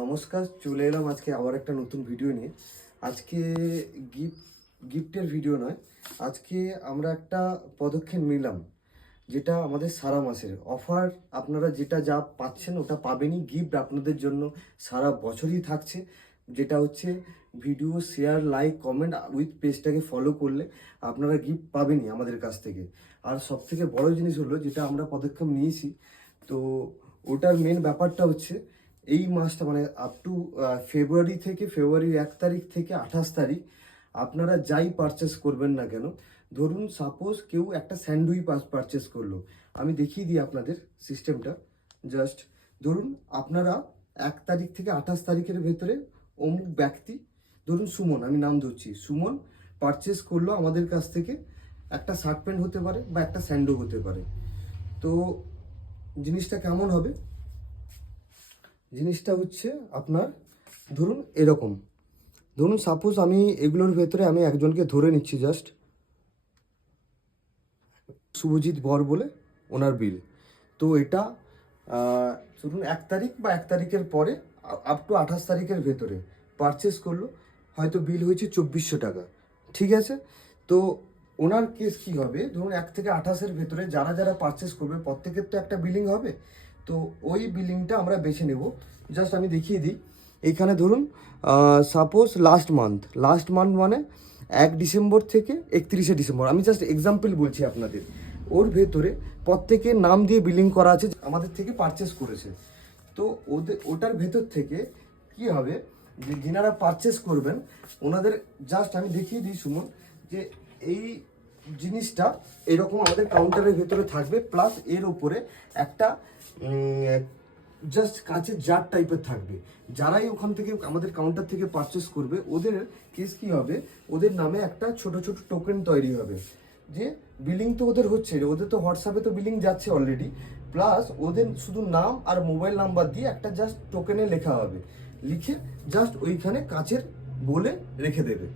নমস্কার, চলে এলাম আজকে আবার একটা নতুন ভিডিও নিয়ে। আজকে গিফট গিফটের ভিডিও নয়, আজকে আমরা একটা পদক্ষেপ নিলাম, যেটা আমাদের সারা মাসের। অফার আপনারা যেটা যা পাচ্ছেন ওটা পাবেনই গিফট আপনাদের জন্য সারা বছরই থাকছে, যেটা হচ্ছে video share like comment with পেজটাকে ফলো করলে আপনারা গিফট পাবেনই আমাদের কাছ থেকে। আর সব থেকে বড় জিনিস হলো, যেটা আমরা পদক্ষেপ নিয়েছি, তো ওটার মেন ব্যাপারটা হচ্ছে এই মাসটা মানে আপ টু ফেব্রুয়ারি থেকে ফেব্রুয়ারির এক তারিখ থেকে আঠাশ তারিখ, আপনারা যাই পারচেস করবেন না কেন, ধরুন সাপোজ কেউ একটা স্যান্ডউইচ পারচেস করল। আমি দেখিয়ে দিই আপনাদের সিস্টেমটা জাস্ট ধরুন আপনারা এক তারিখ থেকে আঠাশ তারিখের ভেতরে অমুক ব্যক্তি, ধরুন সুমন, আমি নাম ধরছি, সুমন পারচেস করল আমাদের কাছ থেকে একটা শার্ট প্যান্ট হতে পারে বা একটা স্যান্ডো হতে পারে। তো জিনিসটা কেমন হবে? জিনিসটা হচ্ছে আপনার, ধরুন এরকম। ধরুন সাপোজ আমি এগুলোর ভেতরে আমি একজনকে ধরে নিচ্ছি জাস্ট শুভজিৎ বর বলে ওনার বিল। তো এটা ধরুন এক তারিখ বা এক তারিখের পরে আপ টু আঠাশ তারিখের ভেতরে পারচেস করল, হয়তো বিল হয়েছে চব্বিশশো টাকা। ঠিক আছে? তো ওনার কেস কি হবে? ধরুন এক থেকে আঠাশের ভেতরে যারা যারা পারচেস করবে, প্রত্যেকের তো একটা বিলিং হবে। তো ওই বিলিংটা আমরা বেছে নেব। জাস্ট আমি দেখিয়ে দিই। এখানে ধরুন suppose last month last month মানে এক ডিসেম্বর থেকে একত্রিশে ডিসেম্বর। আমি জাস্ট এক্সাম্পল বলছি আপনাদের। ওর ভেতরে প্রত্যেকের নাম দিয়ে বিলিং করা আছে আমাদের থেকে পারচেস করেছে। তো ওদের ওটার ভেতর থেকে কি হবে? যে, যিনারা পারচেস করবেন, ওনাদের জাস্ট আমি দেখিয়ে দিই সুমন যে এই জিনিসটা এরকম আমাদের কাউন্টারের ভেতরে থাকবে প্লাস এর উপরে একটা জাস্ট কাঁচের জার টাইপের থাকবে। যারাই ওখান থেকে আমাদের কাউন্টার থেকে পারচেস করবে, ওদের কেস কি হবে? ওদের নামে একটা ছোট ছোট টোকেন তৈরি হবে। যে বিলিং তো ওদের হচ্ছে ওদের তো হোয়াটসঅ্যাপে তো বিলিং যাচ্ছে অলরেডি প্লাস ওদের শুধু নাম আর মোবাইল নাম্বার দিয়ে একটা জাস্ট টোকেনে লেখা হবে। লিখে জাস্ট ওইখানে কাঁচের বলে রেখে দেবে।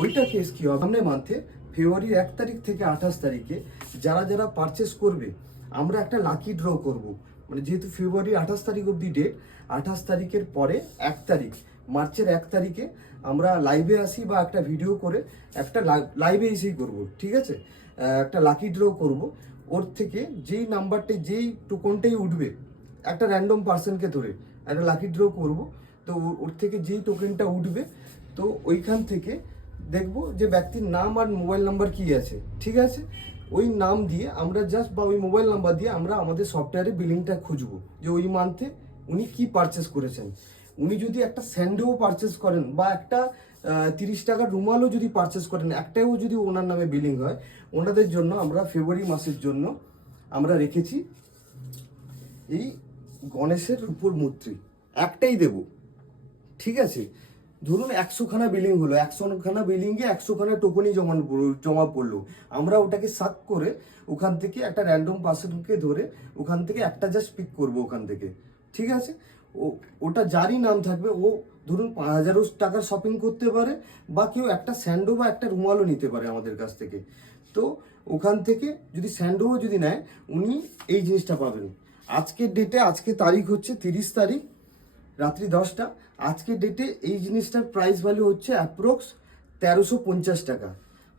ওইটা কেস কি হবে? সামনে মান্থে ফেব্রুয়ারির এক তারিখ থেকে আঠাশ তারিখে যারা যারা পারচেস করবে, আমরা একটা লাকি ড্র করব। মানে যেহেতু ফেব্রুয়ারি আঠাশ তারিখ অবধি ডেট আঠাশ তারিখের পরে এক তারিখ, মার্চের এক তারিখে আমরা লাইভে আসি বা একটা ভিডিও করে একটা লাইভে এসেই করব, ঠিক আছে? একটা লাকি ড্র করব। ওর থেকে যেই নাম্বারটা যেই টোকনটাই উঠবে, একটা র্যান্ডম পার্সনকে ধরে একটা লাকি ড্র করব। তো ওর থেকে যেই টোকেনটা উঠবে, তো ওইখান থেকে দেখব যে ব্যক্তির নাম আর মোবাইল নাম্বার কি আছে, ঠিক আছে? ওই নাম দিয়ে আমরা জাস্ট বা ওই মোবাইল নাম্বার দিয়ে আমরা আমাদের সফটওয়্যারে বিলিংটা খুঁজবো, যে ওই মান্থে উনি কি পারচেস করেছেন। উনি যদি একটা স্যান্ডেও পারচেস করেন বা একটা তিরিশ টাকার রুমালও যদি পারচেস করেন একটাও যদি ওনার নামে বিলিং হয়, ওনাদের জন্য আমরা ফেব্রুয়ারি মাসের জন্য আমরা রেখেছি এই গণেশের উপর মূর্তি, একটাই দেব, ঠিক আছে? ধরুন একশোখানা বিলিং হলো, একশোখানা বিলিংয়ে একশোখানা টোকনই জমা জমা পড়ল। আমরা ওটাকে সাক করে ওখান থেকে একটা র্যান্ডম পার্সনকে ধরে ওখান থেকে একটা জাস্ট পিক করব ওখান থেকে। ঠিক আছে? ও, ওটা যারই নাম থাকবে, ও ধরুন পাঁচ হাজারও টাকার শপিং করতে পারে বা কেউ একটা স্যান্ডো বা একটা রুমালও নিতে পারে আমাদের কাছ থেকে। তো ওখান থেকে যদি স্যান্ডোও যদি নেয়, উনি এই জিনিসটা পাবেন। আজকের ডেটে আজকে তারিখ হচ্ছে তিরিশ তারিখ, রাত্রি দশটা। আজকের ডেটে এই জিনিসটার প্রাইস ভ্যালু হচ্ছে অ্যাপ্রক্স তেরোশো পঞ্চাশ টাকা।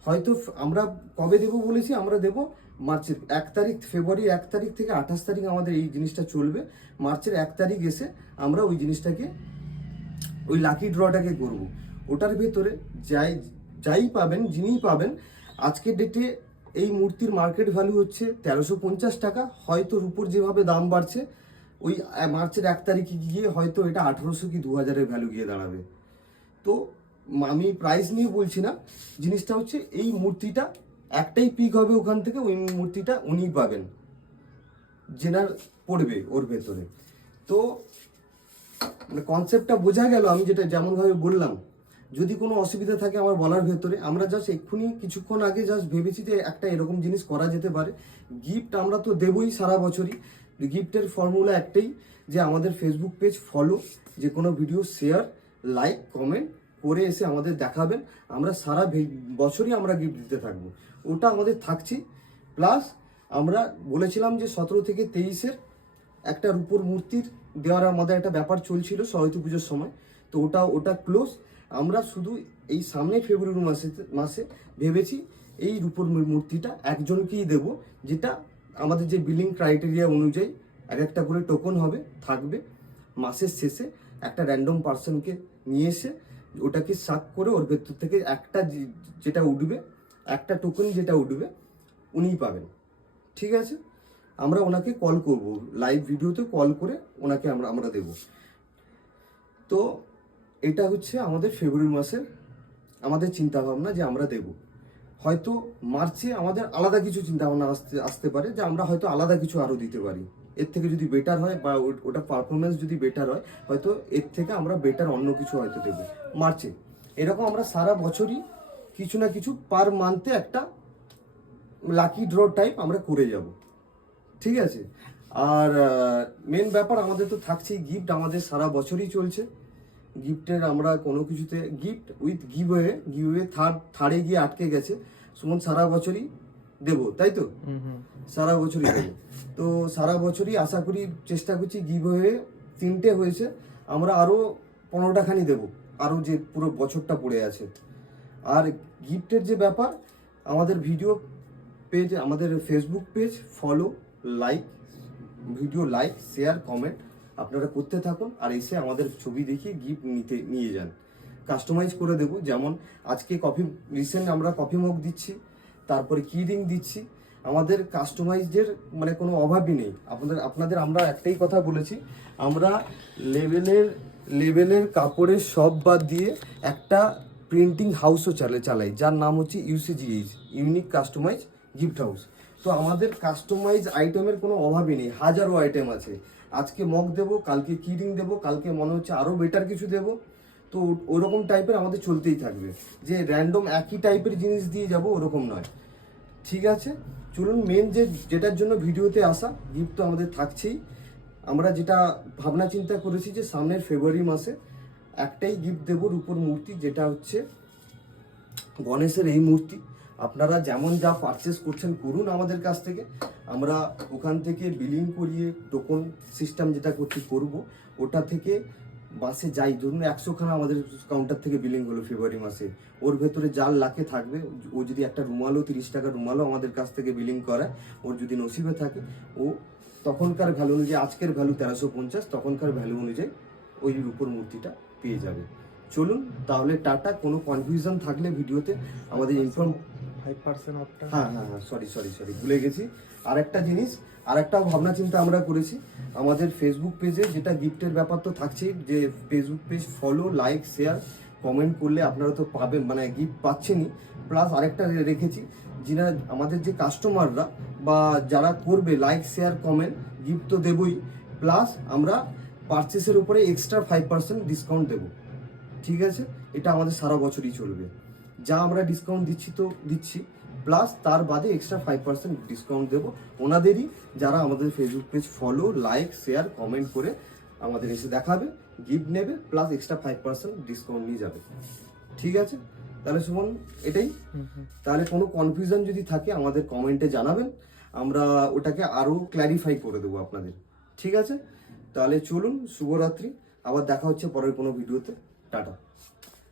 হয়তো আমরা কবে দেবো বলেছি, আমরা দেবো মার্চের এক তারিখ, ফেব্রুয়ারি এক তারিখ থেকে আঠাশ তারিখ আমাদের এই জিনিসটা চলবে। মার্চের এক তারিখ এসে আমরা ওই জিনিসটাকে, ওই লাকি ড্রটাকে করব। ওটার ভেতরে যাই যাই পাবেন যিনিই পাবেন, আজকের ডেটে এই মূর্তির মার্কেট ভ্যালু হচ্ছে তেরোশো পঞ্চাশ টাকা। হয়তো রুপোর যেভাবে দাম বাড়ছে ওই মার্চের এক তারিখে গিয়ে হয়তো এটা আঠেরোশো কি দু হাজারের ভ্যালু গিয়ে দাঁড়াবে। তো আমি প্রাইস নিয়ে বলছি না, জিনিসটা হচ্ছে এই মূর্তিটা একটাই পিক হবে ওখান থেকে, ওই মূর্তিটা উনি পাবেন। জেনার পড়বে ওর ভেতরে। তো মানে কনসেপ্টটা বোঝা গেল, আমি যেটা যেমনভাবে বললাম। যদি কোনো অসুবিধা থাকে আমার বলার ভেতরে, আমরা জাস্ট এক্ষুনি কিছুক্ষণ আগে জাস্ট ভেবেছি যে একটা এরকম জিনিস করা যেতে পারে। গিফট আমরা তো দেবই সারা বছরই। গিফটের ফর্মুলা একটাই যে আমাদের ফেসবুক পেজ ফলো যে কোনো ভিডিও শেয়ার লাইক কমেন্ট করে এসে আমাদের দেখাবেন। আমরা সারা বছরই আমরা গিফট দিতে থাকব। ওটা আমাদের থাকছি। প্লাস আমরা বলেছিলাম যে সতেরো থেকে তেইশের একটা রূপোর মূর্তির দেওয়ার আমাদের একটা ব্যাপার চলছিল সরস্বতী পুজোর সময়। তো ওটা ওটা ক্লোজ আমরা শুধু এই সামনে ফেব্রুয়ারি মাসে মাসে ভেবেছি এই রূপোর মূর্তিটা একজনকেই দেব, যেটা আমাদের যে বিলিং ক্রাইটেরিয়া অনুযায়ী এক একটা করে টোকন হবে, থাকবে। মাসের শেষে একটা র্যান্ডম পার্সনকে নিয়ে এসে ওটাকে সাক করে ওর ভেতর থেকে একটা যেটা উঠবে, একটা টোকন যেটা উঠবে, উনিই পাবেন। ঠিক আছে? আমরা ওনাকে কল করব লাইভ ভিডিওতে কল করে ওনাকে আমরা আমরা দেব। তো এটা হচ্ছে আমাদের ফেব্রুয়ারি মাসের আমাদের চিন্তা ভাবনা যে আমরা দেব। হয়তো মার্চে আমাদের আলাদা কিছু চিন্তা ভাবনা আসতে আসতে পারে যে আমরা হয়তো আলাদা কিছু আরও দিতে পারি। এর থেকে যদি বেটার হয় বা ওটা পারফরমেন্স যদি বেটার হয়, হয়তো এর থেকে আমরা বেটার অন্য কিছু হয়তো দেবো। মার্চে। এরকম আমরা সারা বছরই কিছু না কিছু পার মান্থে একটা লাকি ড্র টাইপ আমরা করে যাব। ঠিক আছে? আর মেন ব্যাপার আমাদের তো থাকছেই গিফট আমাদের সারা বছরই চলছে। গিফটের আমরা কোনো কিছুতে gift with giveaway giveaway third থার্ডে গিয়ে আটকে গেছে। সুমন সারা বছরই দেবো তাই তো? সারা বছরই দেবো। তো সারা বছরই আশা করি চেষ্টা করছি গিভওয়ে তিনটে হয়েছে। আমরা আরও পনেরোটা খানি দেবো আরও যে পুরো বছরটা পড়ে আছে। আর গিফটের যে ব্যাপার আমাদের ভিডিও পেজ আমাদের Facebook page follow like video like share comment আপনারা করতে থাকুন আর এসে আমাদের ছবি দেখিয়ে গিফট নিতে, নিয়ে যান। কাস্টমাইজ করে দেবো, যেমন আজকে কফি রিসেন্ট আমরা কফি মগ দিচ্ছি, তারপরে কি রিং দিচ্ছি। আমাদের কাস্টমাইজের মানে কোনো অভাবই নেই। আপনাদের আপনাদের আমরা একটাই কথা বলেছি, আমরা লেভেলের লেভেলের কাপড়ের সব বাদ দিয়ে একটা প্রিন্টিং হাউসও চালে, চালাই, যার নাম হচ্ছে UCGH unique customise gift house তো আমাদের কাস্টমাইজ আইটেমের কোনো অভাবই নেই, হাজারো আইটেম আছে। আজকে মগ দেবো, কালকে কিরিং দেবো, কালকে মনে হচ্ছে আরও বেটার কিছু দেবো। তো ওরকম টাইপের আমাদের চলতেই থাকবে। যে র্যান্ডম একই টাইপের জিনিস দিয়ে যাব, ওরকম নয়। ঠিক আছে? চলুন মেন যে যেটার জন্য ভিডিওতে আসা গিফট তো আমাদের থাকছেই। আমরা যেটা ভাবনা চিন্তা করেছি যে সামনের ফেব্রুয়ারি মাসে একটাই গিফট দেবো, রূপোর মূর্তি, যেটা হচ্ছে গণেশের এই মূর্তি। আপনারা যেমন যা পারচেস করছেন, করুন আমাদের কাছ থেকে। আমরা ওখান থেকে বিলিং করিয়ে টোকন সিস্টেম যেটা করছি করব, ওটা থেকে বাসে যাই। ধরুন একশোখানা আমাদের কাউন্টার থেকে বিলিং হলো ফেব্রুয়ারি মাসে। ওর ভেতরে যার লাখে থাকবে, ও যদি একটা রুমালও তিরিশ টাকা রুমালও আমাদের কাছ থেকে বিলিং করায়, ওর যদি নসিবে থাকে, ও তখনকার ভ্যালু অনুযায়ী, আজকের ভ্যালু তেরোশো পঞ্চাশ, তখনকার ভ্যালু অনুযায়ী ওই রূপোর মূর্তিটা পেয়ে যাবে। চলুন তাহলে টাটা, কোনো কনফিউশন থাকলে ভিডিওতে আমাদের ইনফর্ম ফাইভ পার্সেন্ট অফটা হ্যাঁ হ্যাঁ সরি সরি সরি ভুলে গেছি। আর একটা জিনিস আর একটা ভাবনা চিন্তা আমরা করেছি। আমাদের ফেসবুক পেজে যেটা গিফটের ব্যাপার তো থাকছেই, যে Facebook page follow like share comment করলে আপনারা তো পাবেন মানে গিফট পাচ্ছেনই। প্লাস আরেকটা রেখেছি, যিনা আমাদের যে কাস্টমাররা বা যারা করবে লাইক শেয়ার কমেন্ট গিফট তো দেবই। প্লাস আমরা পারচেসের উপরে এক্সট্রা ফাইভ পার্সেন্ট ডিসকাউন্ট দেবো। ঠিক আছে? এটা আমাদের সারা বছরই চলবে। যা আমরা ডিসকাউন্ট দিচ্ছি তো দিচ্ছি প্লাস তার বাদে এক্সট্রা ফাইভ পার্সেন্ট ডিসকাউন্ট দেবো। ওনাদেরই যারা আমাদের Facebook page follow like share comment করে আমাদের এসে দেখাবে গিফট নেবে plus extra five percent discount নিয়ে যাবে। ঠিক আছে? তাহলে সুমন এটাই। তাহলে কোনো কনফিউশন যদি থাকে আমাদের কমেন্টে জানাবেন। আমরা ওটাকে আরও ক্ল্যারিফাই করে দেবো আপনাদের। ঠিক আছে? তাহলে চলুন শুভরাত্রি। আবার দেখা হচ্ছে পরের কোনো ভিডিওতে টাটা।